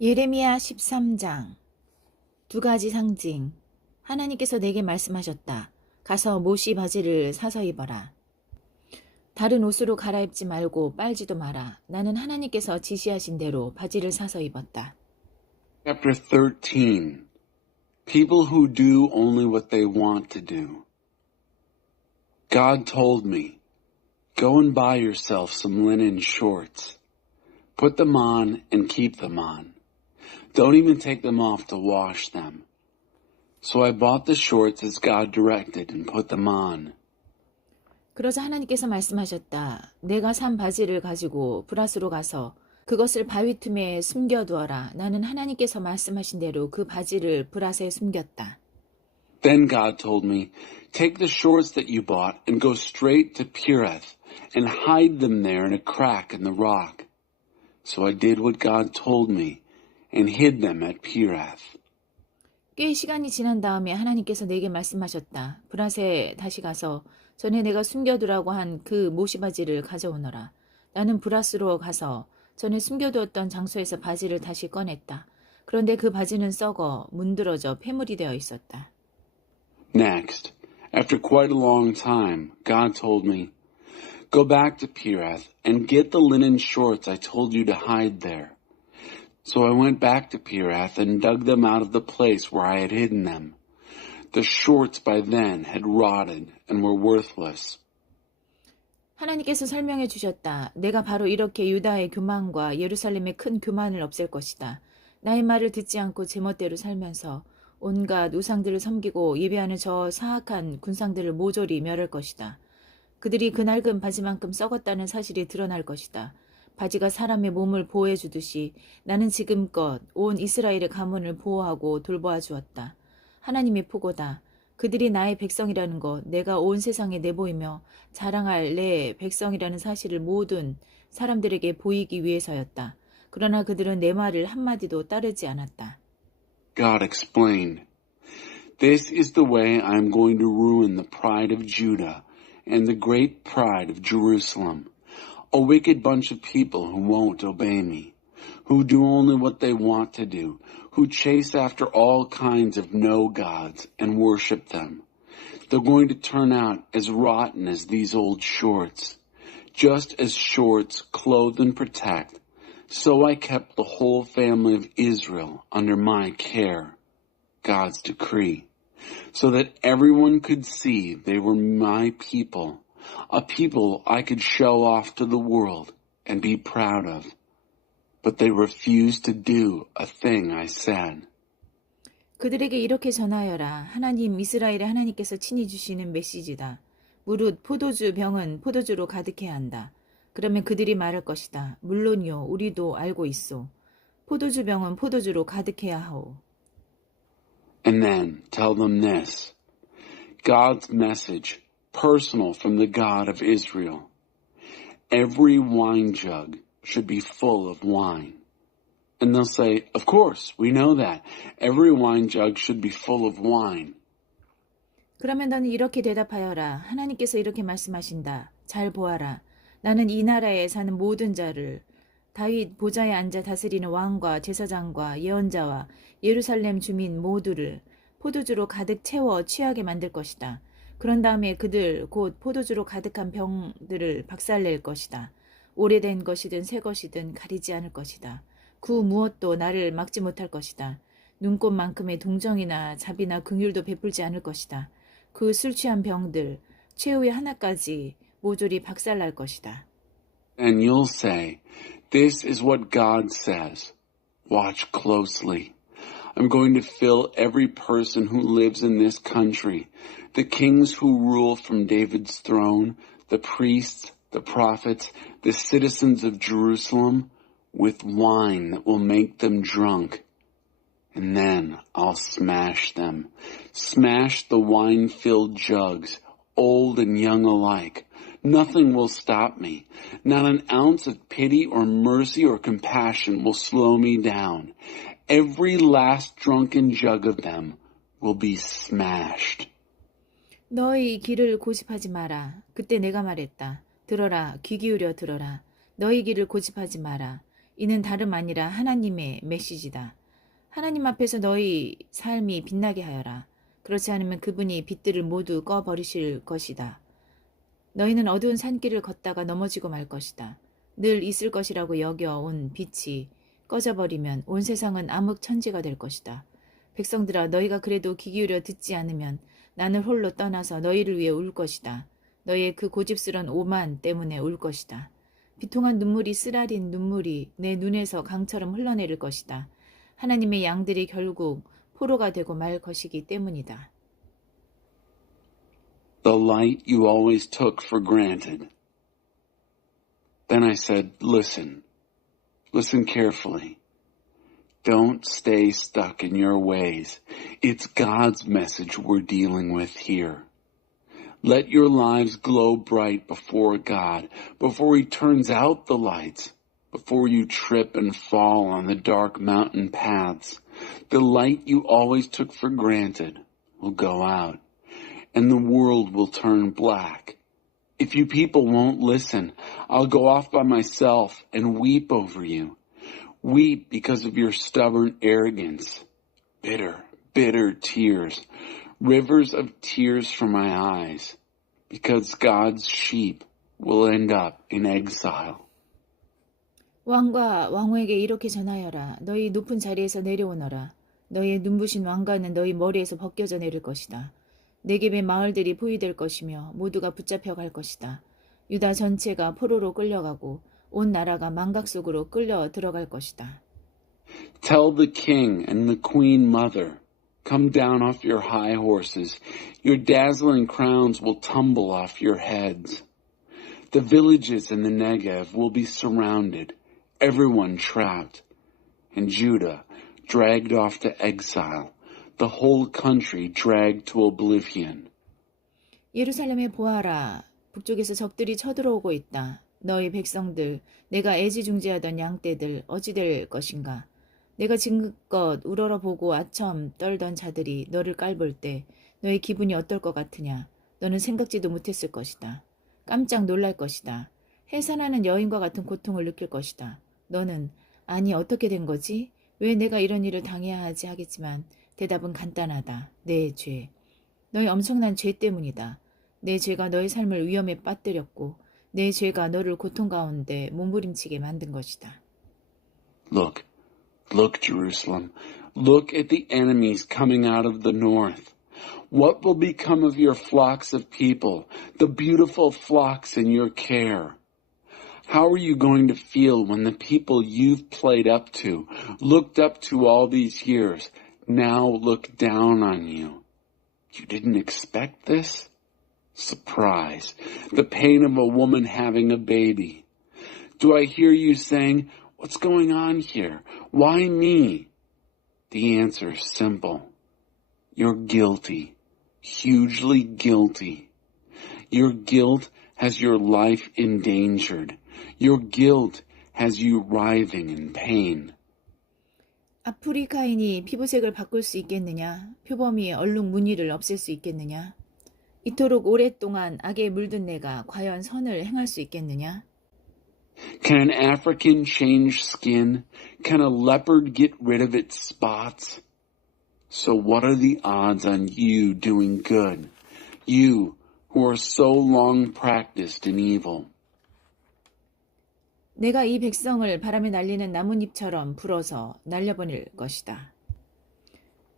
예레미야 13장. 두 가지 상징. 하나님께서 내게 말씀하셨다. 가서 모시 바지를 사서 입어라. 다른 옷으로 갈아입지 말고 빨지도 마라. 나는 하나님께서 지시하신 대로 바지를 사서 입었다. Chapter 13. People who do only what they want to do. God told me, go and buy yourself some linen shorts. Put them on and keep them on. Don't even take them off to wash them. So I bought the shorts as God directed and put them on. 그러자 하나님께서 말씀하셨다. 내가 산 바지를 가지고 브라스로 가서 그것을 바위 틈에 숨겨두어라. 나는 하나님께서 말씀하신 대로 그 바지를 브라스에 숨겼다. Then God told me, take the shorts that you bought and go straight to Pireth and hide them there in a crack in the rock. So I did what God told me and hid them at Pireth. 꽤 시간이 지난 다음에 하나님께서 내게 말씀하셨다. 브라스에 다시 가서 전에 내가 숨겨두라고 한 그 모시바지를 가져오너라. 나는 브라스로 가서 전에 숨겨두었던 장소에서 바지를 다시 꺼냈다. 그런데 그 바지는 썩어 문드러져 폐물이 되어 있었다. Next, after quite a long time, God told me, go back to Pireth and get the linen shorts I told you to hide there. So I went back to Pireth and dug them out of the place where I had hidden them. The shorts by then had rotted and were worthless. 하나님께서 설명해 주셨다. 내가 바로 이렇게 유다의 교만과 예루살렘의 큰 교만을 없앨 것이다. 나의 말을 듣지 않고 제멋대로 살면서 온갖 우상들을 섬기고 예배하는 저 사악한 군상들을 모조리 멸할 것이다. 그들이 그 낡은 바지만큼 썩었다는 사실이 드러날 것이다. 바지가 사람의 몸을 보호해 주듯이 나는 지금껏 온 이스라엘의 가문을 보호하고 돌보아 주었다. 하나님의 포고다. 그들이 나의 백성이라는 것, 내가 온 세상에 내보이며 자랑할 내 백성이라는 사실을 모든 사람들에게 보이기 위해서였다. 그러나 그들은 내 말을 한마디도 따르지 않았다. God explained, this is the way I am going to ruin the pride of Judah and the great pride of Jerusalem. A wicked bunch of people who won't obey me, who do only what they want to do, who chase after all kinds of no gods and worship them. They're going to turn out as rotten as these old shorts. Just as shorts clothe and protect, so I kept the whole family of Israel under my care, God's decree, so that everyone could see they were my people, a people I could show off to the world and be proud of. But they refused to do a thing I said. 그들에게 이렇게 전하여라. 하나님 이스라엘의 하나님께서 친히 주시는 메시지다. 무릇 포도주 병은 포도주로 가득해야 한다. 그러면 그들이 말할 것이다. 물론이요, 우리도 알고 있소. 포도주 병은 포도주로 가득해야 하오. And then tell them this, God's message, personal from the God of Israel. Every wine jug should be full of wine. And they'll say, of course, we know that. Every wine jug should be full of wine. 그러면 너는 이렇게 대답하여라. 하나님께서 이렇게 말씀하신다. 잘 보아라. 나는 이 나라에 사는 모든 자를 다윗 보좌에 앉아 다스리는 왕과 제사장과 예언자와 예루살렘 주민 모두를 포도주로 가득 채워 취하게 만들 것이다. 그런 다음에 그들 곧 포도주로 가득한 병들을 박살낼 것이다. 오래된 것이든 새 것이든 가리지 않을 것이다. 그 무엇도 나를 막지 못할 것이다. 눈꽃만큼의 동정이나 자비나 긍휼도 베풀지 않을 것이다. 그 술 취한 병들, 최후의 하나까지 모조리 박살날 것이다. And you'll say, this is what God says. Watch closely. I'm going to fill every person who lives in this country, the kings who rule from David's throne, the priests, the prophets, the citizens of Jerusalem, with wine that will make them drunk. And then I'll smash them. Smash the wine-filled jugs, old and young alike. Nothing will stop me. Not an ounce of pity or mercy or compassion will slow me down. Every last drunken jug of them will be smashed. 너희 길을 고집하지 마라. 그때 내가 말했다. 들어라, 귀 기울여 들어라. 너희 길을 고집하지 마라. 이는 다름 아니라 하나님의 메시지다. 하나님 앞에서 너희 삶이 빛나게 하여라. 그렇지 않으면 그분이 빛들을 모두 꺼버리실 것이다. 너희는 어두운 산길을 걷다가 넘어지고 말 것이다. 늘 있을 것이라고 여겨온 빛이 꺼져버리면 온 세상은 암흑천지가 될 것이다. 백성들아, 너희가 그래도 귀 기울여 듣지 않으면 나는 홀로 떠나서 너희를 위해 울 것이다. 너희의 그 고집스런 오만 때문에 울 것이다. 비통한 눈물이 쓰라린 눈물이 내 눈에서 강처럼 흘러내릴 것이다. 하나님의 양들이 결국 포로가 되고 말 것이기 때문이다. The light you always took for granted. Then I said, listen carefully. Don't stay stuck in your ways. It's God's message we're dealing with here. Let your lives glow bright before God, before He turns out the lights, before you trip and fall on the dark mountain paths. The light you always took for granted will go out, and the world will turn black. If you people won't listen, I'll go off by myself and weep over you. Weep because of your stubborn arrogance. Bitter, bitter tears. Rivers of tears from my eyes. Because God's sheep will end up in exile. 왕과 왕후에게 이렇게 전하여라. 너희 높은 자리에서 내려오너라. 너희의 눈부신 왕관은 너희 머리에서 벗겨져 내릴 것이다. 네겝의 마을들이 포위될 것이며 모두가 붙잡혀 갈 것이다. 유다 전체가 포로로 끌려가고 온 나라가 망각 속으로 끌려 들어갈 것이다. Tell the king and the queen mother, come down off your high horses. Your dazzling crowns will tumble off your heads. The villages in the Negev will be surrounded, everyone trapped, and Judah dragged off to exile, the whole country dragged to oblivion. 예루살렘에 보아라. 북쪽에서 적들이 쳐들어오고 있다. 너희 백성들, 내가 애지중지하던 양떼들 어찌 될 것인가? 내가 지금껏 우러러보고 아첨 떨던 자들이 너를 깔볼 때 너의 기분이 어떨 것 같으냐? 너는 생각지도 못했을 것이다. 깜짝 놀랄 것이다. 해산하는 여인과 같은 고통을 느낄 것이다. 너는 아니 어떻게 된 거지? 왜 내가 이런 일을 당해야 하지 하겠지만 대답은 간단하다. 내 죄. 너의 엄청난 죄 때문이다. 내 죄가 너의 삶을 위험에 빠뜨렸고 내 죄가 너를 고통 가운데 몸부림치게 만든 것이다. Look, Jerusalem. Look at the enemies coming out of the north. What will become of your flocks of people, the beautiful flocks in your care? How are you going to feel when the people you've played up to, looked up to all these years, now look down on you? You didn't expect this? Surprise. The pain of a woman having a baby. Do I hear you saying, what's going on here? Why me? The answer is simple. You're guilty. Hugely guilty. Your guilt has your life endangered. Your guilt has you writhing in pain. 아프리카인이 피부색을 바꿀 수 있겠느냐? 표범이 얼룩 무늬를 없앨 수 있겠느냐? 이토록 오랫동안 악에 물든 내가 과연 선을 행할 수 있겠느냐? Can an African change skin? Can a leopard get rid of its spots? So what are the odds on you doing good? You who are so long practiced in evil. 내가 이 백성을 바람에 날리는 나뭇잎처럼 불어서 날려보낼 것이다.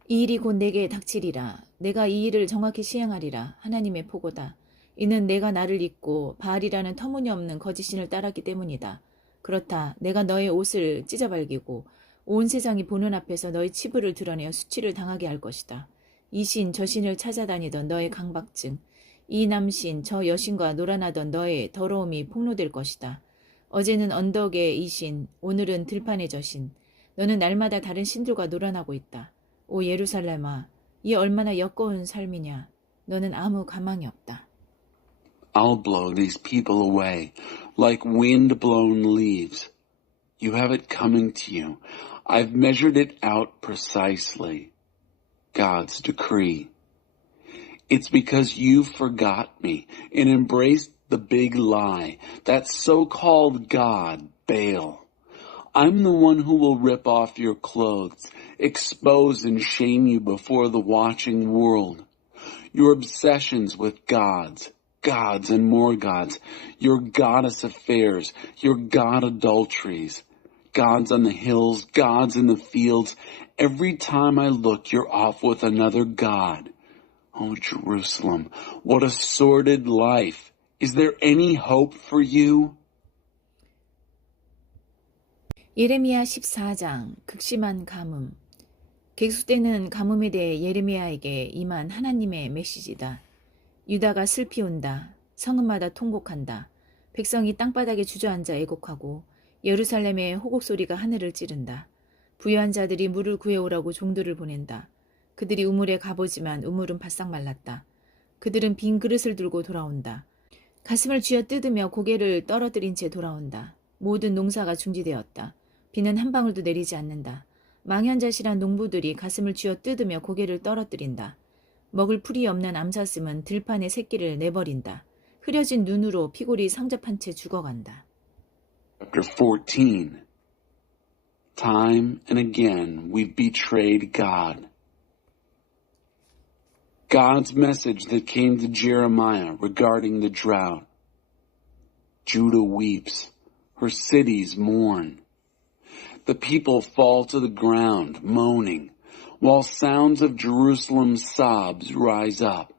이 일이 곧 내게 닥치리라. 내가 이 일을 정확히 시행하리라. 하나님의 포고다. 이는 내가 나를 잊고 바알이라는 터무니없는 거짓신을 따랐기 때문이다. 그렇다. 내가 너의 옷을 찢어발기고 온 세상이 보는 앞에서 너의 치부를 드러내어 수치를 당하게 할 것이다. 이 신 저 신을 찾아다니던 너의 강박증, 이 남신 저 여신과 놀아나던 너의 더러움이 폭로될 것이다. 어제는 언덕의 이 신, 오늘은 들판의 저 신. 너는 날마다 다른 신들과 놀아나고 있다. 오 예루살렘아, 이 얼마나 역겨운 삶이냐. 너는 아무 가망이 없다. I'll blow these people away like wind-blown leaves. You have it coming to you. I've measured it out precisely. God's decree. It's because you forgot me and embraced the big lie, that so-called God, Baal. I'm the one who will rip off your clothes, expose and shame you before the watching world. Your obsessions with gods and more gods, your goddess affairs, your god adulteries, gods on the hills, gods in the fields. Every time I look, you're off with another god. Oh, Jerusalem, what a sordid life. Is there any hope for you? 예레미야 14장 극심한 가뭄. 계속되는 가뭄에 대해 예레미야에게 임한 하나님의 메시지다. 유다가 슬피 운다. 성읍마다 통곡한다. 백성이 땅바닥에 주저앉아 애곡하고 예루살렘의 호곡 소리가 하늘을 찌른다. 부유한 자들이 물을 구해오라고 종들을 보낸다. 그들이 우물에 가보지만 우물은 바싹 말랐다. 그들은 빈 그릇을 들고 돌아온다. 가슴을 쥐어 뜯으며 고개를 떨어뜨린 채 돌아온다. 모든 농사가 중지되었다. 비는 한 방울도 내리지 않는다. 망연자실한 농부들이 가슴을 쥐어 뜯으며 고개를 떨어뜨린다. 먹을 풀이 없는 암사슴은 들판에 새끼를 내버린다. 흐려진 눈으로 피골이 상접한 채 죽어간다. Chapter 14. Time and again we've betrayed God. God's message that came to Jeremiah regarding the drought. Judah weeps. Her cities mourn. The people fall to the ground, moaning, while sounds of Jerusalem's sobs rise up,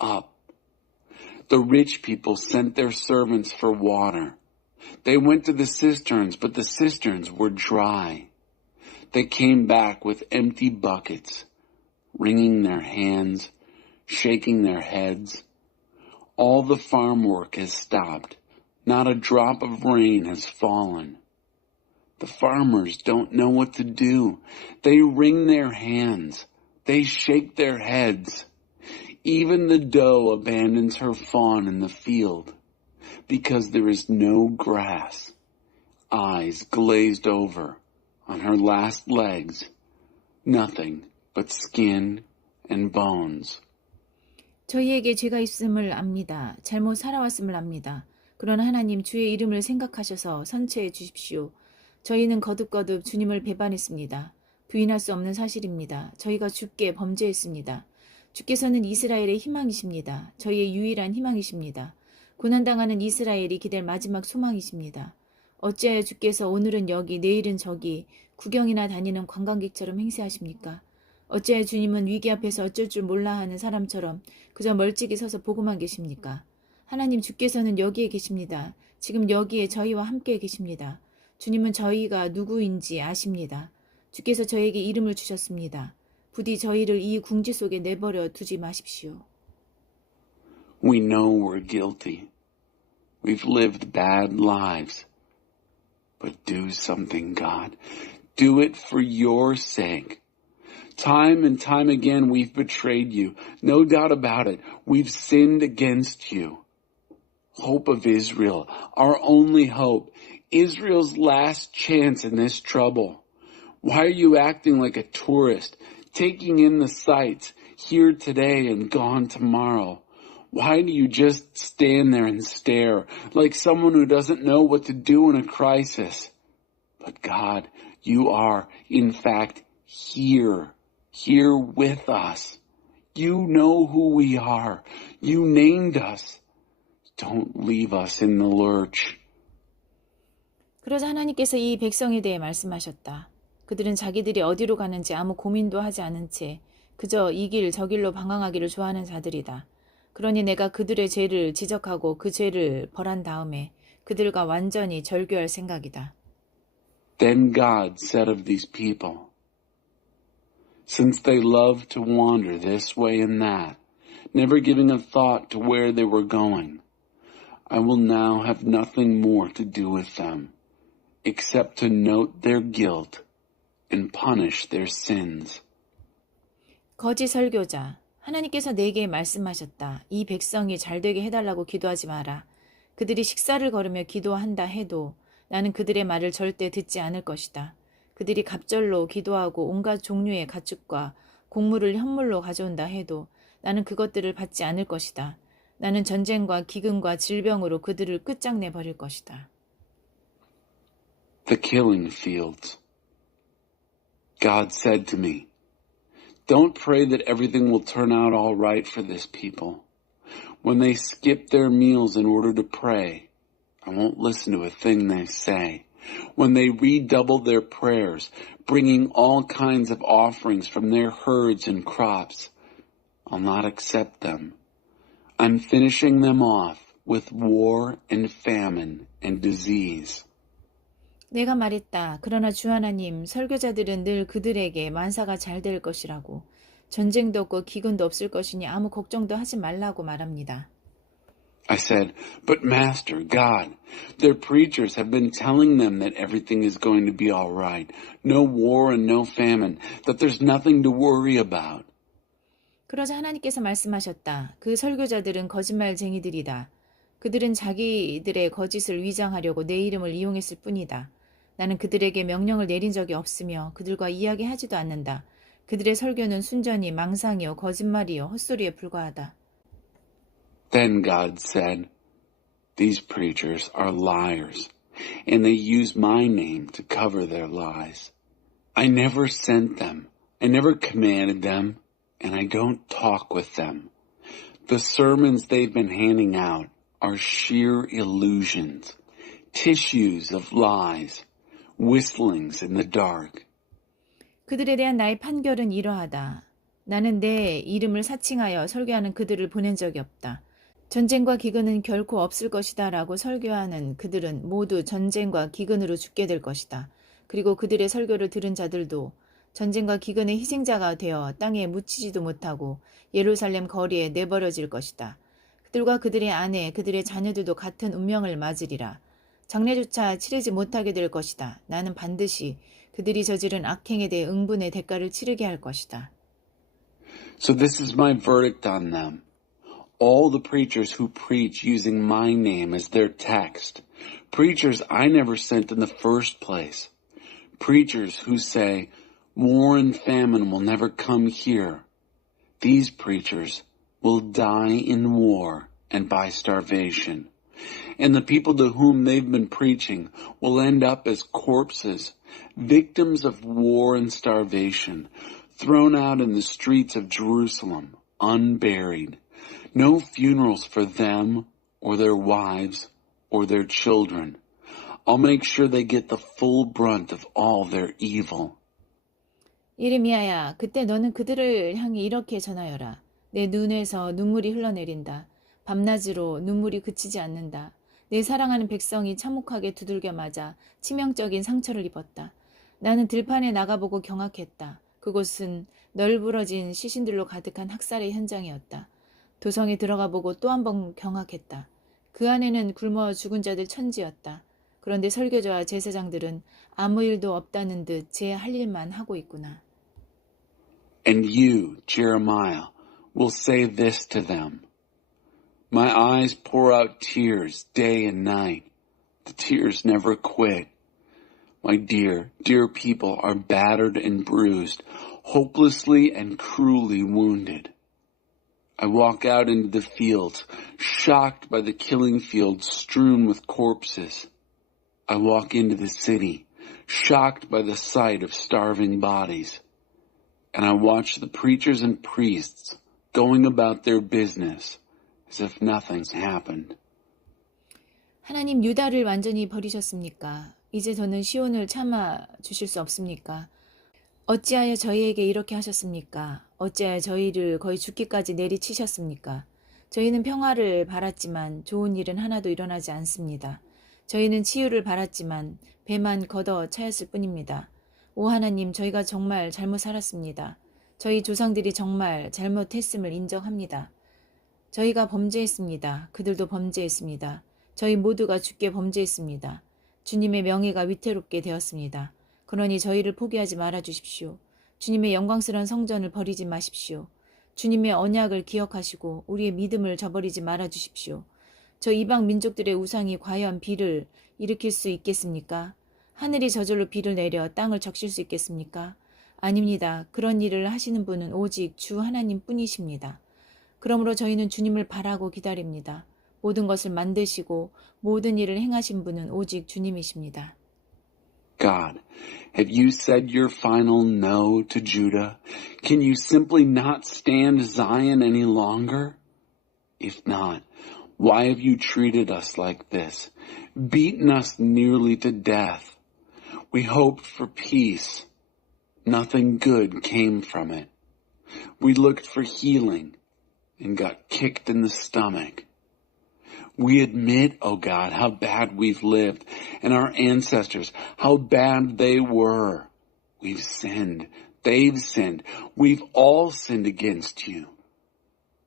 up. The rich people sent their servants for water. They went to the cisterns, but the cisterns were dry. They came back with empty buckets, wringing their hands, shaking their heads. All the farm work has stopped. Not a drop of rain has fallen. The farmers don't know what to do. They wring their hands. They shake their heads. Even the doe abandons her fawn in the field because there is no grass. Eyes glazed over on her last legs. Nothing but skin and bones. 저희에게 죄가 있음을 압니다. 잘못 살아왔음을 압니다. 그러나 하나님 주의 이름을 생각하셔서 선체해 주십시오. 저희는 거듭거듭 주님을 배반했습니다. 부인할 수 없는 사실입니다. 저희가 주께 범죄했습니다. 주께서는 이스라엘의 희망이십니다. 저희의 유일한 희망이십니다. 고난당하는 이스라엘이 기댈 마지막 소망이십니다. 어찌하여 주께서 오늘은 여기 내일은 저기 구경이나 다니는 관광객처럼 행세하십니까? 어찌하여 주님은 위기 앞에서 어쩔 줄 몰라 하는 사람처럼 그저 멀찍이 서서 보고만 계십니까? 하나님 주께서는 여기에 계십니다. 지금 여기에 저희와 함께 계십니다. 주님은 저희가 누구인지 아십니다. 주께서 저에게 이름을 주셨습니다. 부디 저희를 이 궁지 속에 내버려 두지 마십시오. We know we're guilty. We've lived bad lives. But do something, God. Do it for your sake. Time and time again we've betrayed you. No doubt about it. We've sinned against you. Hope of Israel, our only hope. Israel's last chance in this trouble. Why are you acting like a tourist, taking in the sights, here today and gone tomorrow? Why do you just stand there and stare, like someone who doesn't know what to do in a crisis? But God, you are, in fact, here with us. You know who we are. You named us. Don't leave us in the lurch. 그러자 하나님께서 이 백성에 대해 말씀하셨다. 그들은 자기들이 어디로 가는지 아무 고민도 하지 않은 채 그저 이 길 저 길로 방황하기를 좋아하는 자들이다. 그러니 내가 그들의 죄를 지적하고 그 죄를 벌한 다음에 그들과 완전히 절교할 생각이다. Then God said of these people, since they loved to wander this way and that, never giving a thought to where they were going, I will now have nothing more to do with them, except to note their guilt and punish their sins. 거짓 설교자, 하나님께서 내게 말씀하셨다. 이 백성이 잘되게 해달라고 기도하지 마라. 그들이 식사를 거르며 기도한다 해도 나는 그들의 말을 절대 듣지 않을 것이다. 그들이 갑절로 기도하고 온갖 종류의 가축과 곡물을 현물로 가져온다 해도 나는 그것들을 받지 않을 것이다. 나는 전쟁과 기근과 질병으로 그들을 끝장내 버릴 것이다. the killing fields. God said to me, "Don't pray that everything will turn out all right for this people. When they skip their meals in order to pray, I won't listen to a thing they say. When they redouble their prayers, bringing all kinds of offerings from their herds and crops, I'll not accept them. I'm finishing them off with war and famine and disease." 내가 말했다. 그러나 주 하나님, 설교자들은 늘 그들에게 만사가 잘 될 것이라고, 전쟁도 없고 기근도 없을 것이니 아무 걱정도 하지 말라고 말합니다. I said, "But Master, God, their preachers have been telling them that everything is going to be all right. No war and no famine, that there's nothing to worry about." 그러자 하나님께서 말씀하셨다. 그 설교자들은 거짓말쟁이들이다. 그들은 자기들의 거짓을 위장하려고 내 이름을 이용했을 뿐이다. 나는 그들에게 명령을 내린 적이 없으며 그들과 이야기하지도 않는다. 그들의 설교는 순전히 망상이요, 거짓말이요, 헛소리에 불과하다. Then God said, "These preachers are liars, and they use my name to cover their lies. I never sent them, I never commanded them, and I don't talk with them. The sermons they've been handing out are sheer illusions, tissues of lies, whistlings in the dark." 그들에 대한 나의 판결은 이러하다. 나는 내 이름을 사칭하여 설교하는 그들을 보낸 적이 없다. 전쟁과 기근은 결코 없을 것이다 라고 설교하는 그들은 모두 전쟁과 기근으로 죽게 될 것이다. 그리고 그들의 설교를 들은 자들도 전쟁과 기근의 희생자가 되어 땅에 묻히지도 못하고 예루살렘 거리에 내버려질 것이다. 그들과 그들의 아내, 그들의 자녀들도 같은 운명을 맞으리라. 장례조차 치르지 못하게 될 것이다. 나는 반드시 그들이 저지른 악행에 대해 응분의 대가를 치르게 할 것이다. So this is my verdict on them. All the preachers who preach using my name as their text. Preachers I never sent in the first place. Preachers who say, "War and famine will never come here." These preachers will die in war and by starvation. And the people to whom they've been preaching will end up as corpses, victims of war and starvation, thrown out in the streets of Jerusalem, unburied. No funerals for them or their wives or their children. I'll make sure they get the full brunt of all their evil. 예레미야야, 그때 너는 그들을 향해 이렇게 전하여라. 내 눈에서 눈물이 흘러내린다. 밤낮으로 눈물이 그치지 않는다. 내 사랑하는 백성이 참혹하게 두들겨 맞아 치명적인 상처를 입었다. 나는 들판에 나가보고 경악했다. 그곳은 널브러진 시신들로 가득한 학살의 현장이었다. 도성에 들어가보고 또 한 번 경악했다. 그 안에는 굶어 죽은 자들 천지였다. 그런데 설교자와 제사장들은 아무 일도 없다는 듯 제 할 일만 하고 있구나. And you, Jeremiah, will say this to them. My eyes pour out tears day and night. The tears never quit. My dear, dear people are battered and bruised, hopelessly and cruelly wounded. I walk out into the fields, shocked by the killing fields strewn with corpses. I walk into the city, shocked by the sight of starving bodies. And I watch the preachers and priests going about their business as if nothing's happened. 하나님 유다를 완전히 버리셨습니까? 이제 더는 시온을 참아 주실 수 없습니까? 어찌하여 저희에게 이렇게 하셨습니까? 어찌하여 저희를 거의 죽기까지 내리치셨습니까? 저희는 평화를 바랐지만 좋은 일은 하나도 일어나지 않습니다. 저희는 치유를 바랐지만 배만 걷어 차였을 뿐입니다. 오 하나님, 저희가 정말 잘못 살았습니다. 저희 조상들이 정말 잘못했음을 인정합니다. 저희가 범죄했습니다. 그들도 범죄했습니다. 저희 모두가 주께 범죄했습니다. 주님의 명예가 위태롭게 되었습니다. 그러니 저희를 포기하지 말아 주십시오. 주님의 영광스러운 성전을 버리지 마십시오. 주님의 언약을 기억하시고 우리의 믿음을 저버리지 말아 주십시오. 저 이방 민족들의 우상이 과연 비를 일으킬 수 있겠습니까? 하늘이 저절로 비를 내려 땅을 적실 수 있겠습니까? 아닙니다. 그런 일을 하시는 분은 오직 주 하나님 뿐이십니다. 그러므로 저희는 주님을 바라고 기다립니다. 모든 것을 만드시고 모든 일을 행하신 분은 오직 주님이십니다. God, have you said your final no to Judah? Can you simply not stand Zion any longer? If not, why have you treated us like this, beaten us nearly to death? We hoped for peace. Nothing good came from it. We looked for healing and got kicked in the stomach. We admit, oh God, how bad we've lived, and our ancestors, how bad they were. We've sinned. They've sinned. We've all sinned against you.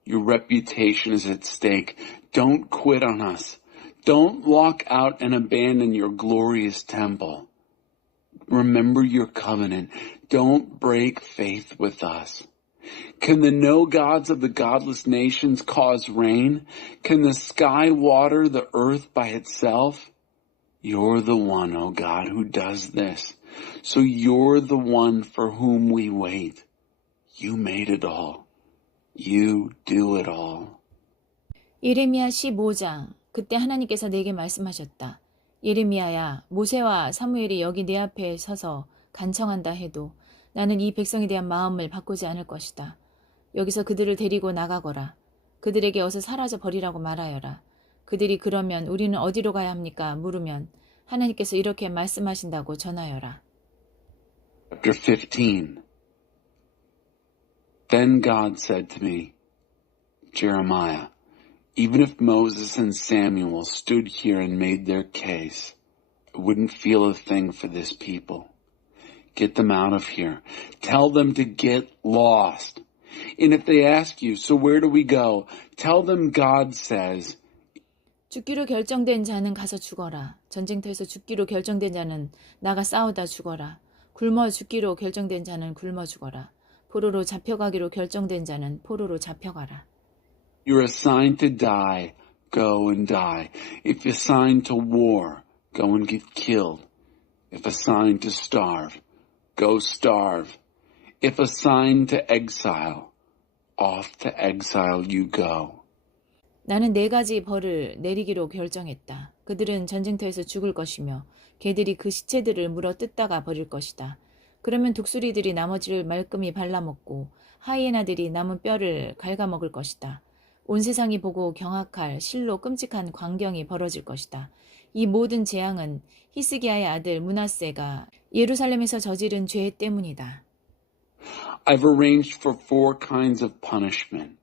Your reputation is at stake. Don't quit on us. Don't walk out and abandon your glorious temple. Remember your covenant. Don't break faith with us. Can the no gods of the godless nations cause rain? Can the sky water the earth by itself? You're the one, O God, who does this. So you're the one for whom we wait. You made it all. You do it all. 예레미야 15장. 그때 하나님께서 내게 말씀하셨다. 예레미야야, 모세와 사무엘이 여기 내 앞에 서서 간청한다 해도 나는 이 백성에 대한 마음을 바꾸지 않을 것이다. 여기서 그들을 데리고 나가거라. 그들에게 어서 사라져 버리라고 말하여라. 그들이 그러면 우리는 어디로 가야 합니까? 물으면 하나님께서 이렇게 말씀하신다고 전하여라. Chapter 15. Then God said to me, Jeremiah, even if Moses and Samuel stood here and made their case, I wouldn't feel a thing for this people. Get them out of here. Tell them to get lost. And if they ask you, so where do we go? Tell them God says, 죽기로 결정된 자는 가서 죽어라. 전쟁터에서 죽기로 결정된 자는 나가 싸우다 죽어라. 굶어 죽기로 결정된 자는 굶어 죽어라. 포로로 잡혀가기로 결정된 자는 포로로 잡혀가라. You're assigned to die, go and die. If assigned to war, go and get killed. If assigned to starve, go starve. If assigned to exile, off to exile you go. 나는 4가지 벌을 내리기로 결정했다. 그들은 전쟁터에서 죽을 것이며 개들이 그 시체들을 물어 뜯다가 버릴 것이다. 그러면 독수리들이 나머지를 말끔히 발라먹고 하이에나들이 남은 뼈를 갉아먹을 것이다. 온 세상이 보고 경악할 실로 끔찍한 광경이 벌어질 것이다. 이 모든 재앙은 히스기야의 아들 므낫세가 예루살렘에서 저지른 죄 때문이다. I've arranged for 4 kinds of punishment.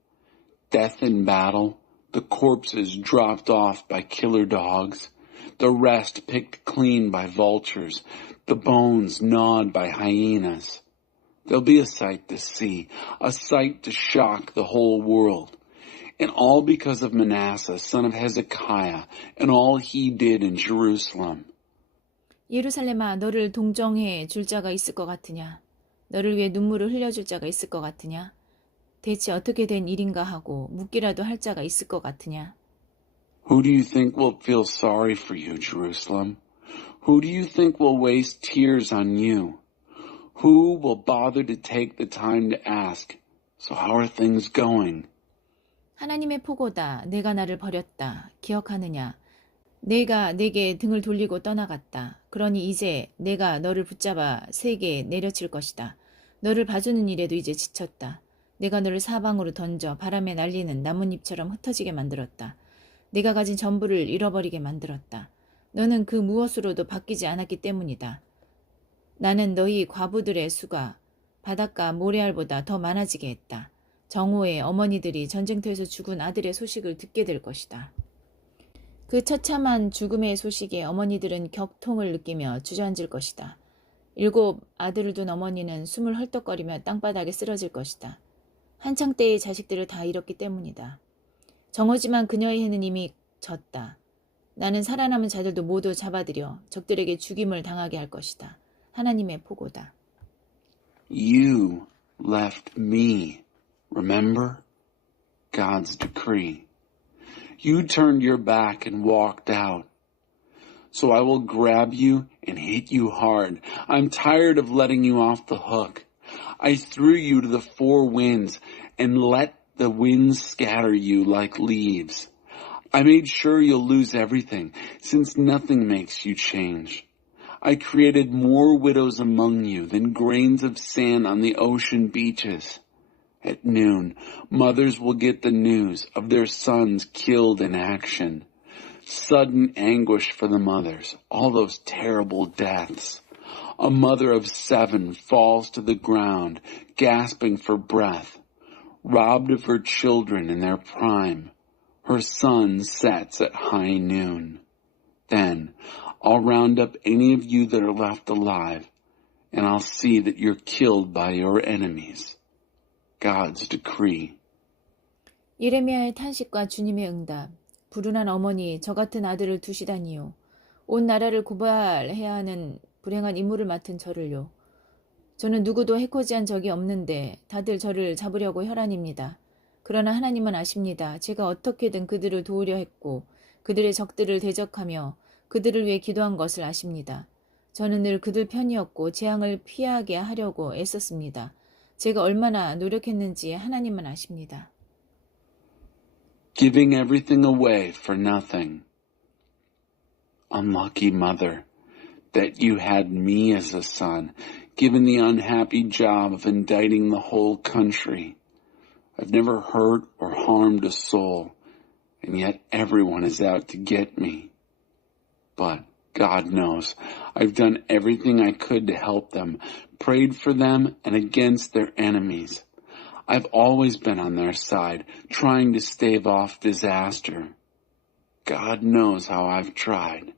Death in battle, the corpses dropped off by killer dogs, the rest picked clean by vultures, the bones gnawed by hyenas. There'll be a sight to see, a sight to shock the whole world. And all because of Manasseh, son of Hezekiah, and all he did in Jerusalem. 예루살렘아, 너를 동정해 줄 자가 있을 것 같으냐? 너를 위해 눈물을 흘려줄 자가 있을 것 같으냐? 대체 어떻게 된 일인가 하고 묻기라도 할 자가 있을 것 같으냐? Who do you think will feel sorry for you, Jerusalem? Who do you think will waste tears on you? Who will bother to take the time to ask, so how are things going? 하나님의 포고다. 내가 나를 버렸다. 기억하느냐? 내가 내게 등을 돌리고 떠나갔다. 그러니 이제 내가 너를 붙잡아 세계에 내려칠 것이다. 너를 봐주는 일에도 이제 지쳤다. 내가 너를 사방으로 던져 바람에 날리는 나뭇잎처럼 흩어지게 만들었다. 내가 가진 전부를 잃어버리게 만들었다. 너는 그 무엇으로도 바뀌지 않았기 때문이다. 나는 너희 과부들의 수가 바닷가 모래알보다 더 많아지게 했다. 정오에 어머니들이 전쟁터에서 죽은 아들의 소식을 듣게 될 것이다. 그 처참한 죽음의 소식에 어머니들은 격통을 느끼며 주저앉을 것이다. 7 아들을 둔 어머니는 숨을 헐떡거리며 땅바닥에 쓰러질 것이다. 한창 때의 자식들을 다 잃었기 때문이다. 정오지만 그녀의 해는 이미 졌다. 나는 살아남은 자들도 모두 잡아들여 적들에게 죽임을 당하게 할 것이다. 하나님의 포고다. You left me. Remember? God's decree. You turned your back and walked out. So I will grab you and hit you hard. I'm tired of letting you off the hook. I threw you to the 4 winds and let the winds scatter you like leaves. I made sure you'll lose everything, since nothing makes you change. I created more widows among you than grains of sand on the ocean beaches. At noon, mothers will get the news of their sons killed in action. Sudden anguish for the mothers, all those terrible deaths. A mother of 7 falls to the ground, gasping for breath, robbed of her children in their prime. Her sun sets at high noon. Then I'll round up any of you that are left alive, and I'll see that you're killed by your enemies. God's decree. 예레미야의 탄식과 주님의 응답. 불운한 어머니, 저 같은 아들을 두시다니요. 온 나라를 고발해야 하는 불행한 임무를 맡은 저를요. 저는 누구도 해코지한 적이 없는데 다들 저를 잡으려고 혈안입니다. 그러나 하나님은 아십니다. 제가 어떻게든 그들을 도우려 했고 그들의 적들을 대적하며 그들을 위해 기도한 것을 아십니다. 저는 늘 그들 편이었고 재앙을 피하게 하려고 애썼습니다. 제가 얼마나 노력했는지 하나님은 아십니다. Giving everything away for nothing. Unlucky mother, that you had me as a son, given the unhappy job of indicting the whole country. I've never hurt or harmed a soul, and yet everyone is out to get me. But God knows, I've done everything I could to help them, prayed for them and against their enemies. I've always been on their side, trying to stave off disaster. God knows how I've tried.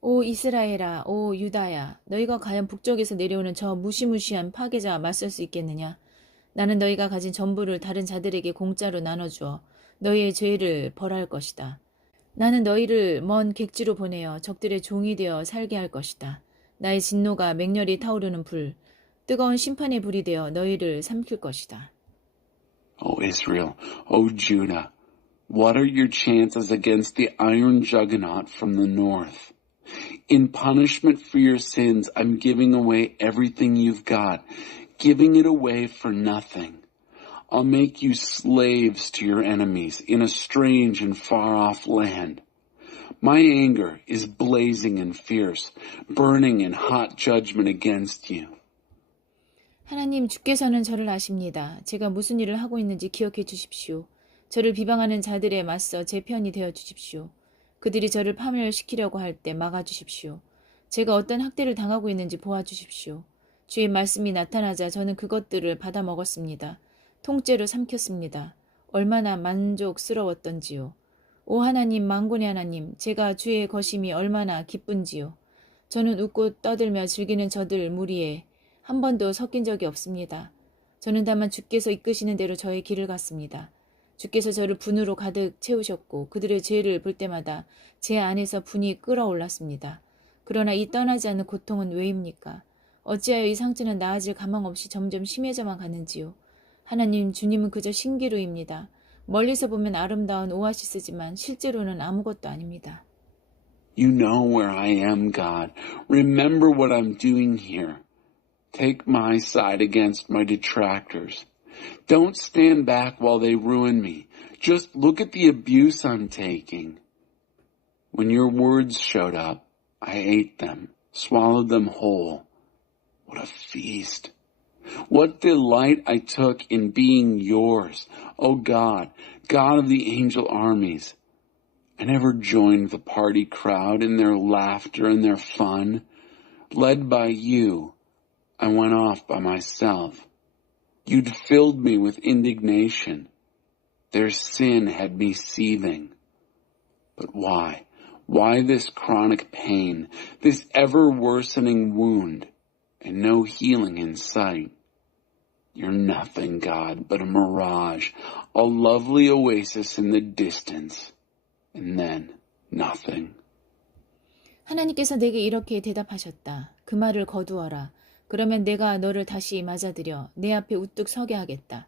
오 이스라엘아, 오 유다야, 너희가 과연 북쪽에서 내려오는 저 무시무시한 파괴자와 맞설 수 있겠느냐? 나는 너희가 가진 전부를 다른 자들에게 공짜로 나눠주어 너희의 죄를 벌할 것이다. 나는 너희를 먼 객지로 보내어 적들의 종이 되어 살게 할 것이다. 나의 진노가 맹렬히 타오르는 불, 뜨거운 심판의 불이 되어 너희를 삼킬 것이다. O Israel, O Judah, what are your chances against the iron juggernaut from the north? In punishment for your sins, I'm giving away everything you've got, giving it away for nothing. I'll make you slaves to your enemies in a strange and far-off land. My anger is blazing and fierce, burning in hot judgment against you. 하나님 주께서는 저를 아십니다. 제가 무슨 일을 하고 있는지 기억해 주십시오. 저를 비방하는 자들에 맞서 제 편이 되어 주십시오. 그들이 저를 파멸시키려고 할 때 막아주십시오. 제가 어떤 학대를 당하고 있는지 보아주십시오. 주의 말씀이 나타나자 저는 그것들을 받아 먹었습니다. 통째로 삼켰습니다. 얼마나 만족스러웠던지요. 오 하나님, 만군의 하나님, 제가 주의 거심이 얼마나 기쁜지요. 저는 웃고 떠들며 즐기는 저들 무리에 한 번도 섞인 적이 없습니다. 저는 다만 주께서 이끄시는 대로 저의 길을 갔습니다. 주께서 저를 분으로 가득 채우셨고 그들의 죄를 볼 때마다 제 안에서 분이 끓어올랐습니다. 그러나 이 떠나지 않는 고통은 왜입니까? 어찌하여 이 상처는 나아질 가망 없이 점점 심해져만 가는지요. 하나님, 주님은 그저 신기루입니다. 멀리서 보면 아름다운 오아시스지만 실제로는 아무것도 아닙니다. You know where I am, God. Remember what I'm doing here. Take my side against my detractors. Don't stand back while they ruin me. Just look at the abuse I'm taking. When your words showed up, I ate them, swallowed them whole. What a feast. What delight I took in being yours, O God, God of the angel armies. I never joined the party crowd in their laughter and their fun. Led by you, I went off by myself. You'd filled me with indignation. Their sin had me seething. But why? Why this chronic pain, this ever-worsening wound, and no healing in sight? You're nothing, God, but a mirage, a lovely oasis in the distance, and then nothing. 하나님께서 내게 이렇게 대답하셨다. 그 말을 거두어라. 그러면 내가 너를 다시 맞아들여 내 앞에 우뚝 서게 하겠다.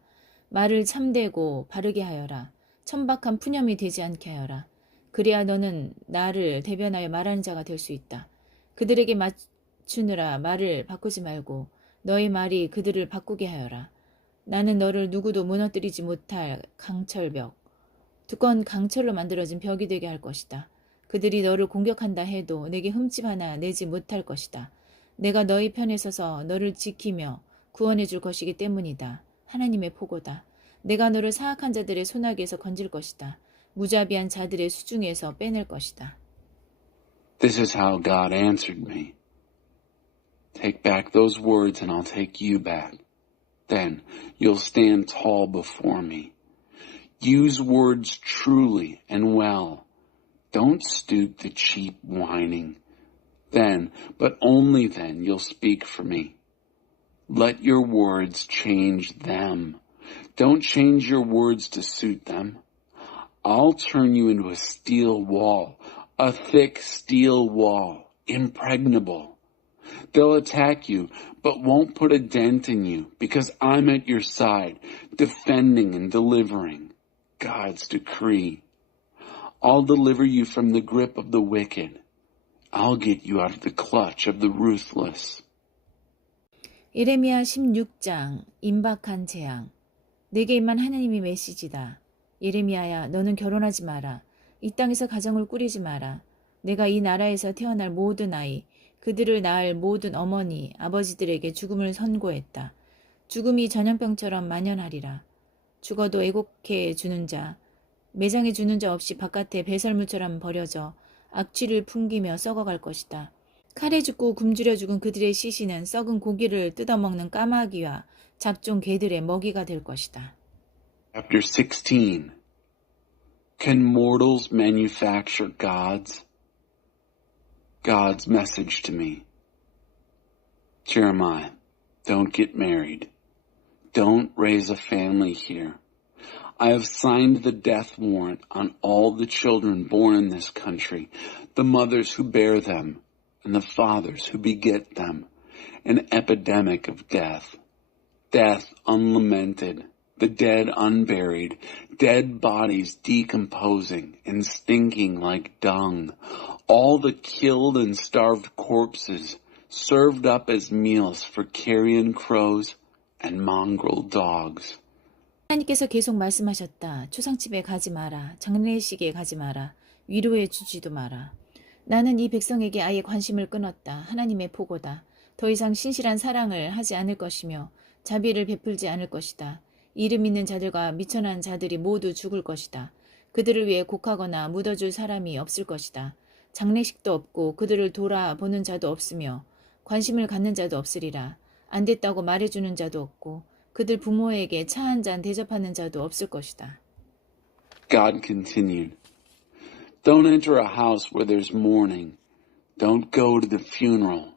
말을 참되고 바르게 하여라. 천박한 푸념이 되지 않게 하여라. 그래야 너는 나를 대변하여 말하는 자가 될 수 있다. 그들에게 맞추느라 말을 바꾸지 말고 너의 말이 그들을 바꾸게 하여라. 나는 너를 누구도 무너뜨리지 못할 강철벽, 두꺼운 강철로 만들어진 벽이 되게 할 것이다. 그들이 너를 공격한다 해도 내게 흠집 하나 내지 못할 것이다. 내가 너희 편에 서서 너를 지키며 구원해 줄 것이기 때문이다. 하나님의 포고다. 내가 너를 사악한 자들의 손아귀에서 건질 것이다. 무자비한 자들의 수중에서 빼낼 것이다. This is how God answered me. Take back those words and I'll take you back. Then you'll stand tall before me. Use words truly and well. Don't stoop to cheap whining. Then, but only then, you'll speak for me. Let your words change them. Don't change your words to suit them. I'll turn you into a steel wall, a thick steel wall, impregnable. They'll attack you, but won't put a dent in you, because I'm at your side, defending and delivering. God's decree. I'll deliver you from the grip of the wicked. I'll get you out of the clutch of the ruthless. 예레미야 16장 임박한 재앙. 내게 임한 하나님의 메시지다. 예레미야야, 너는 결혼하지 마라. 이 땅에서 가정을 꾸리지 마라. 내가 이 나라에서 태어날 모든 아이, 그들을 낳을 모든 어머니, 아버지들에게 죽음을 선고했다. 죽음이 전염병처럼 만연하리라. 죽어도 애곡해 주는 자, 매장해 주는 자 없이 바깥에 배설물처럼 버려져 악취를 풍기며 썩어갈 것이다. 칼에 죽고 굶주려 죽은 그들의 시신은 썩은 고기를 뜯어먹는 까마귀와 잡종 개들의 먹이가 될 것이다. Chapter 16. Can mortals manufacture gods? God's message to me. Jeremiah, don't get married. Don't raise a family here. I have signed the death warrant on all the children born in this country, the mothers who bear them, and the fathers who beget them, an epidemic of death. Death unlamented, the dead unburied, dead bodies decomposing and stinking like dung, all the killed and starved corpses served up as meals for carrion crows and mongrel dogs. 하나님께서 계속 말씀하셨다. 초상집에 가지 마라. 장례식에 가지 마라. 위로해 주지도 마라. 나는 이 백성에게 아예 관심을 끊었다. 하나님의 포고다. 더 이상 신실한 사랑을 하지 않을 것이며 자비를 베풀지 않을 것이다. 이름 있는 자들과 미천한 자들이 모두 죽을 것이다. 그들을 위해 곡하거나 묻어줄 사람이 없을 것이다. 장례식도 없고 그들을 돌아보는 자도 없으며 관심을 갖는 자도 없으리라. 안 됐다고 말해주는 자도 없고 그들 부모에게 차 한 잔 대접하는 자도 없을 것이다. God continued, Don't enter a house where there's mourning. Don't go to the funeral.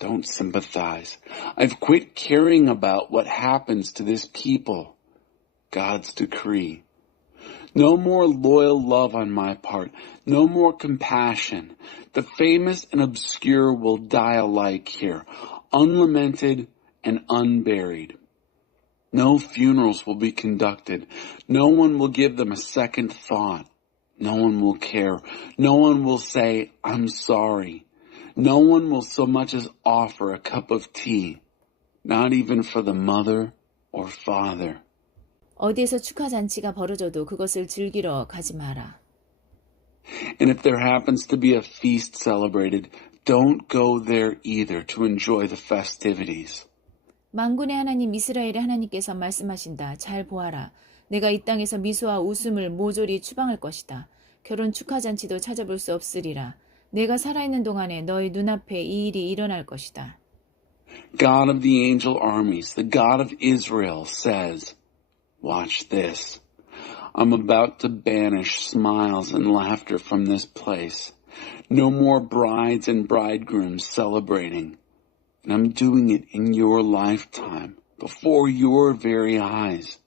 Don't sympathize. I've quit caring about what happens to this people. God's decree. No more loyal love on my part. No more compassion. The famous and obscure will die alike here, unlamented and unburied. No funerals will be conducted. No one will give them a second thought. No one will care. No one will say, I'm sorry. No one will so much as offer a cup of tea, not even for the mother or father. 어디에서 축하 잔치가 벌어져도 그것을 즐기러 가지 마라. And if there happens to be a feast celebrated, don't go there either to enjoy the festivities. 만군의 하나님 이스라엘의 하나님께서 말씀하신다. 잘 보아라. 내가 이 땅에서 미소와 웃음을 모조리 추방할 것이다. 결혼 축하잔치도 찾아볼 수 없으리라. 내가 살아있는 동안에 너희 눈앞에 이 일이 일어날 것이다. God of the angel armies, the God of Israel says, Watch this. I'm about to banish smiles and laughter from this place. No more brides and bridegrooms celebrating. And I'm doing it in your lifetime, before your very eyes.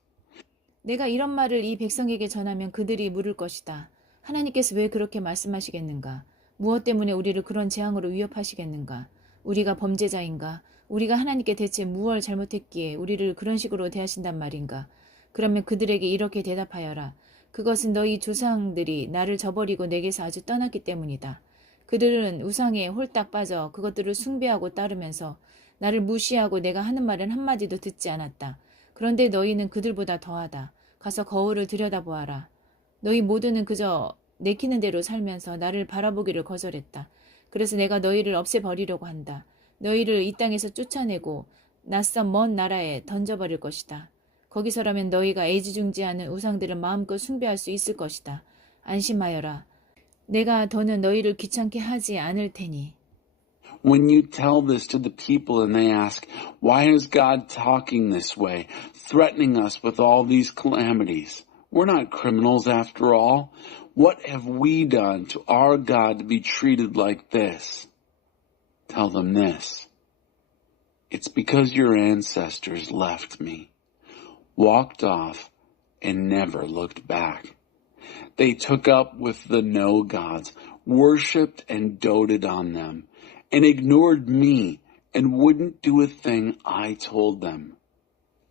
내가 이런 말을 이 백성에게 전하면 그들이 물을 것이다. 하나님께서 왜 그렇게 말씀하시겠는가? 무엇 때문에 우리를 그런 재앙으로 위협하시겠는가? 우리가 범죄자인가? 우리가 하나님께 대체 무엇을 잘못했기에 우리를 그런 식으로 대하신단 말인가? 그러면 그들에게 이렇게 대답하여라. 그것은 너희 조상들이 나를 저버리고 내게서 아주 떠났기 때문이다. 그들은 우상에 홀딱 빠져 그것들을 숭배하고 따르면서 나를 무시하고 내가 하는 말은 한마디도 듣지 않았다. 그런데 너희는 그들보다 더하다. 가서 거울을 들여다보아라. 너희 모두는 그저 내키는 대로 살면서 나를 바라보기를 거절했다. 그래서 내가 너희를 없애버리려고 한다. 너희를 이 땅에서 쫓아내고 낯선 먼 나라에 던져버릴 것이다. 거기서라면 너희가 애지중지하는 우상들을 마음껏 숭배할 수 있을 것이다. 안심하여라. 내가 더는 너희를 귀찮게 하지 않을 테니. When you tell this to the people and they ask, why is God talking this way, threatening us with all these calamities? We're not criminals after all. What have we done to our God to be treated like this? Tell them this. It's because your ancestors left me, walked off, and never looked back. They took up with the no gods, worshipped and doted on them, and ignored me and wouldn't do a thing I told them.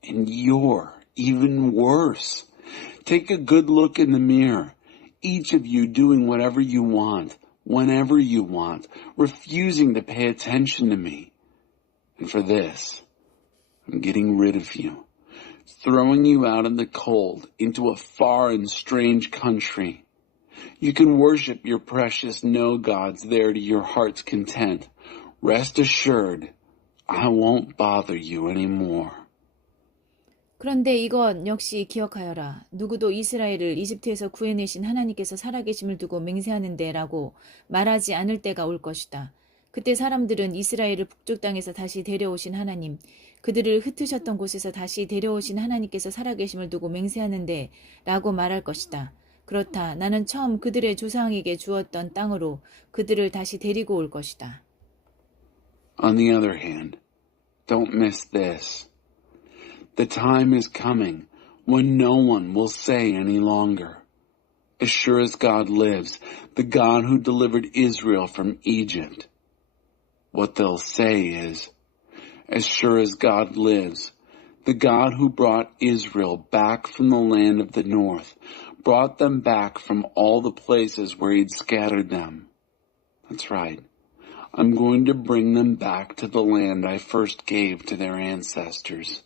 And you're even worse. Take a good look in the mirror. Each of you doing whatever you want, whenever you want, refusing to pay attention to me. And for this, I'm getting rid of you, throwing you out in the cold into a far and strange country. You can worship your precious no gods there to your heart's content. Rest assured, I won't bother you anymore. 그런데 이것 역시 기억하여라. 누구도 이스라엘을 이집트에서 구해내신 하나님께서 살아계심을 두고 맹세하는데 라고 말하지 않을 때가 올 것이다. 그때 사람들은 이스라엘을 북쪽 땅에서 다시 데려오신 하나님, 그들을 흩으셨던 곳에서 다시 데려오신 하나님께서 살아계심을 두고 맹세하는데 라고 말할 것이다. 그렇다. 나는 처음 그들의 조상에게 주었던 땅으로 그들을 다시 데리고 올 것이다. On the other hand, don't miss this. The time is coming when no one will say any longer, as sure as God lives, the God who delivered Israel from Egypt. What they'll say is, as sure as God lives, the God who brought Israel back from the land of the north, brought them back from all the places where he'd scattered them. That's right. I'm going to bring them back to the land I first gave to their ancestors.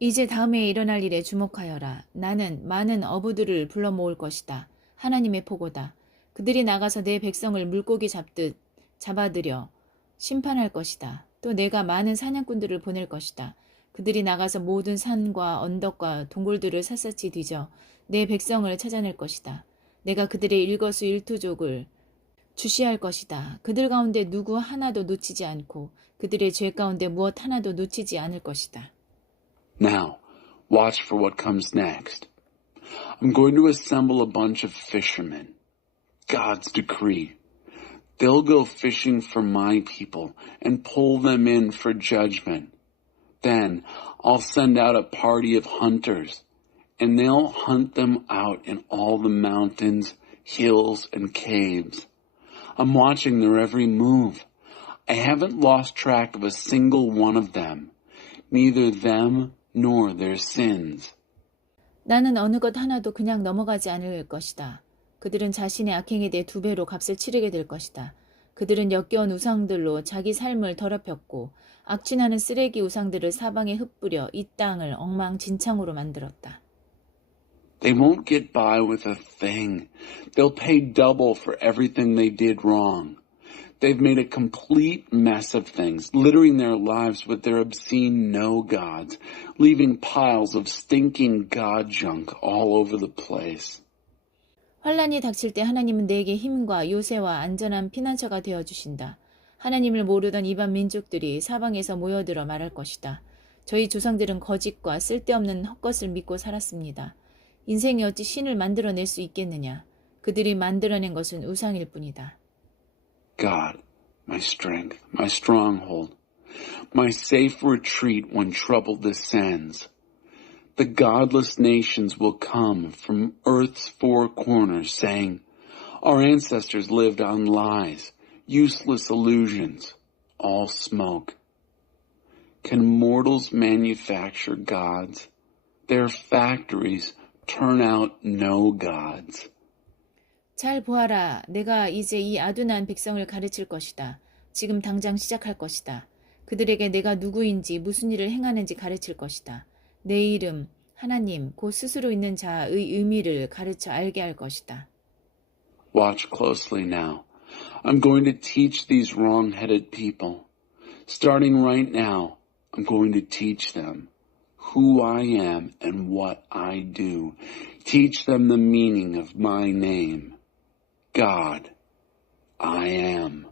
이제 다음에 일어날 일에 주목하여라. 나는 많은 어부들을 불러 모을 것이다. 하나님의 포고다. 그들이 나가서 내 백성을 물고기 잡듯 잡아들여 심판할 것이다. 또 내가 많은 사냥꾼들을 보낼 것이다. 그들이 나가서 모든 산과 언덕과 동굴들을 샅샅이 뒤져 내 백성을 찾아낼 것이다. 내가 그들의 일거수일투족을 주시할 것이다. 그들 가운데 누구 하나도 놓치지 않고 그들의 죄 가운데 무엇 하나도 놓치지 않을 것이다. Now, watch for what comes next. I'm going to assemble a bunch of fishermen. God's decree. They'll go fishing for my people and pull them in for judgment. Then I'll send out a party of hunters, and they'll hunt them out in all the mountains, hills, and caves. I'm watching their every move. I haven't lost track of a single one of them, neither them nor their sins. 나는 어느 것 하나도 그냥 넘어가지 않을 것이다. 그들은 자신의 악행에 대해 2배로 값을 치르게 될 것이다. 그들은 역겨운 우상들로 자기 삶을 더럽혔고 악취나는 쓰레기 우상들을 사방에 흩뿌려 이 땅을 엉망진창으로 만들었다. They won't get by with a thing. They'll pay double for everything they did wrong. They've made a complete mess of things, littering their lives with their obscene no gods, leaving piles of stinking God junk all over the place. 환란이 닥칠 때 하나님은 내게 힘과 요새와 안전한 피난처가 되어주신다. 하나님을 모르던 이방 민족들이 사방에서 모여들어 말할 것이다. 저희 조상들은 거짓과 쓸데없는 헛것을 믿고 살았습니다. 인생이 어찌 신을 만들어낼 수 있겠느냐. 그들이 만들어낸 것은 우상일 뿐이다. God, my strength, my stronghold, my safe retreat when trouble descends. The godless nations will come from earth's four corners saying, our ancestors lived on lies, useless illusions, all smoke. Can mortals manufacture gods? Their factories turn out no gods. 잘 보아라. 내가 이제 이 아둔한 백성을 가르칠 것이다. 지금 당장 시작할 것이다. 그들에게 내가 누구인지 무슨 일을 행하는지 가르칠 것이다. 내 이름, 하나님, 곧 스스로 있는 자의 의미를 가르쳐 알게 할 것이다. Watch closely now. I'm going to teach these wrong-headed people. Starting right now, I'm going to teach them who I am and what I do. Teach them the meaning of my name. God, I am.